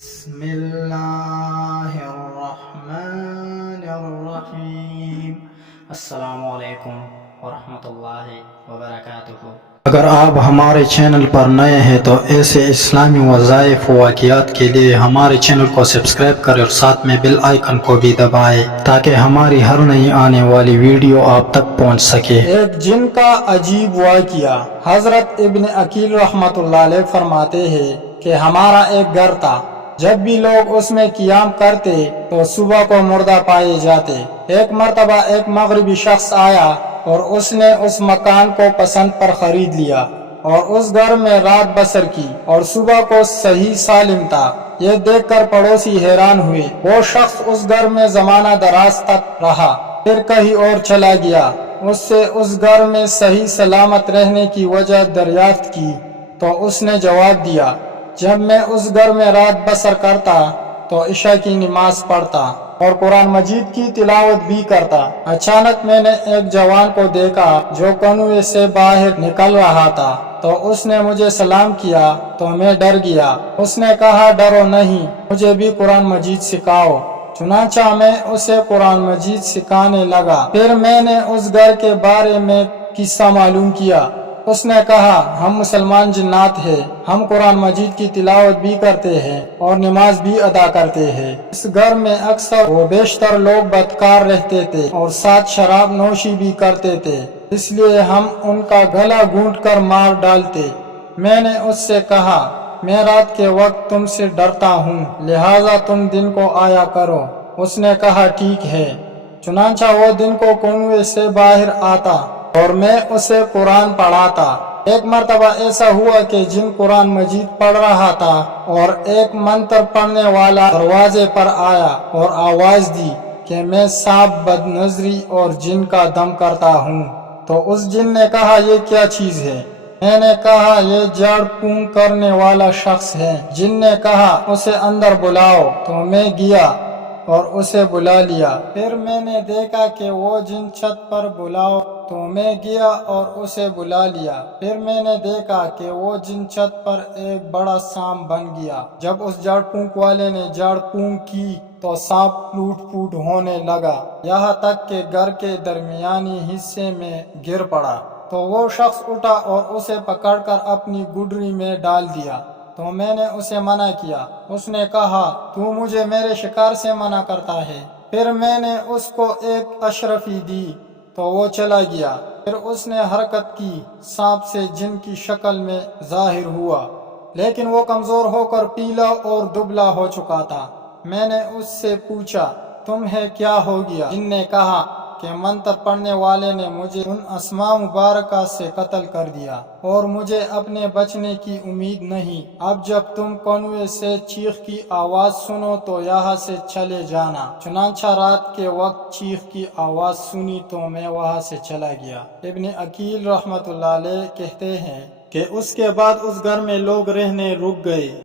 بسم اللہ الرحمن الرحیم۔ السلام علیکم ورحمۃ اللہ وبرکاتہ۔ اگر آپ ہمارے چینل پر نئے ہیں تو ایسے اسلامی وظائف و واقعات کے لیے ہمارے چینل کو سبسکرائب کریں اور ساتھ میں بیل آئیکن کو بھی دبائیں تاکہ ہماری ہر نئی آنے والی ویڈیو آپ تک پہنچ سکے۔ ایک جن کا عجیب واقعہ۔ حضرت ابن عقیل رحمۃ اللہ علیہ فرماتے ہیں کہ ہمارا ایک گھر تھا، جب بھی لوگ اس میں قیام کرتے تو صبح کو مردہ پائے جاتے۔ ایک مرتبہ ایک مغربی شخص آیا اور اس نے اس مکان کو پسند پر خرید لیا اور اس گھر میں رات بسر کی اور صبح کو صحیح سالم تھا۔ یہ دیکھ کر پڑوسی حیران ہوئے۔ وہ شخص اس گھر میں زمانہ دراز تک رہا، پھر کہیں اور چلا گیا۔ اس سے اس گھر میں صحیح سلامت رہنے کی وجہ دریافت کی تو اس نے جواب دیا، جب میں اس گھر میں رات بسر کرتا تو عشاء کی نماز پڑھتا اور قرآن مجید کی تلاوت بھی کرتا۔ اچانک میں نے ایک جوان کو دیکھا جو کنویں سے باہر نکل رہا تھا، تو اس نے مجھے سلام کیا تو میں ڈر گیا۔ اس نے کہا، ڈرو نہیں، مجھے بھی قرآن مجید سکھاؤ۔ چنانچہ میں اسے قرآن مجید سکھانے لگا۔ پھر میں نے اس گھر کے بارے میں قصہ معلوم کیا۔ اس نے کہا، ہم مسلمان جنات ہیں، ہم قرآن مجید کی تلاوت بھی کرتے ہیں اور نماز بھی ادا کرتے ہیں۔ اس گھر میں اکثر و بیشتر لوگ بدکار رہتے تھے اور ساتھ شراب نوشی بھی کرتے تھے، اس لیے ہم ان کا گلا گھونٹ کر مار ڈالتے۔ میں نے اس سے کہا، میں رات کے وقت تم سے ڈرتا ہوں، لہٰذا تم دن کو آیا کرو۔ اس نے کہا، ٹھیک ہے۔ چنانچہ وہ دن کو کنویں سے باہر آتا اور میں اسے قرآن پڑھاتا۔ ایک مرتبہ ایسا ہوا کہ جن قرآن مجید پڑھ رہا تھا اور ایک منتر پڑھنے والا دروازے پر آیا اور آواز دی کہ میں سانپ، بد نظری اور جن کا دم کرتا ہوں۔ تو اس جن نے کہا، یہ کیا چیز ہے؟ میں نے کہا، یہ جھاڑ پھونک کرنے والا شخص ہے۔ جن نے کہا، اسے اندر بلاؤ۔ تو میں گیا اور اسے بلا لیا۔ پھر میں نے دیکھا کہ وہ جن چھت پر بلاؤ تو میں گیا اور اسے بلا لیا۔ پھر میں نے دیکھا کہ وہ جن چھت پر ایک بڑا سانپ بن گیا۔ جب اس جھاڑ پھونک والے نے جھاڑ پھونک کی تو سانپ لوٹ پوٹ ہونے لگا، یہاں تک کہ گھر کے درمیانی حصے میں گر پڑا۔ تو وہ شخص اٹھا اور اسے پکڑ کر اپنی گڈری میں ڈال دیا۔ تو میں نے اسے منع کیا۔ اس نے کہا، تو مجھے میرے شکار سے منع کرتا ہے۔ پھر میں نے اس کو ایک اشرفی دی تو وہ چلا گیا۔ پھر اس نے حرکت کی، سانپ سے جن کی شکل میں ظاہر ہوا، لیکن وہ کمزور ہو کر پیلا اور دبلا ہو چکا تھا۔ میں نے اس سے پوچھا، تمہیں کیا ہو گیا؟ جن نے کہا کہ منتر پڑھنے والے نے مجھے ان اسماء مبارکہ سے قتل کر دیا اور مجھے اپنے بچنے کی امید نہیں۔ اب جب تم کنویں سے چیخ کی آواز سنو تو یہاں سے چلے جانا۔ چنانچہ رات کے وقت چیخ کی آواز سنی تو میں وہاں سے چلا گیا۔ ابن عقیل رحمۃ اللہ علیہ کہتے ہیں کہ اس کے بعد اس گھر میں لوگ رہنے رک گئے۔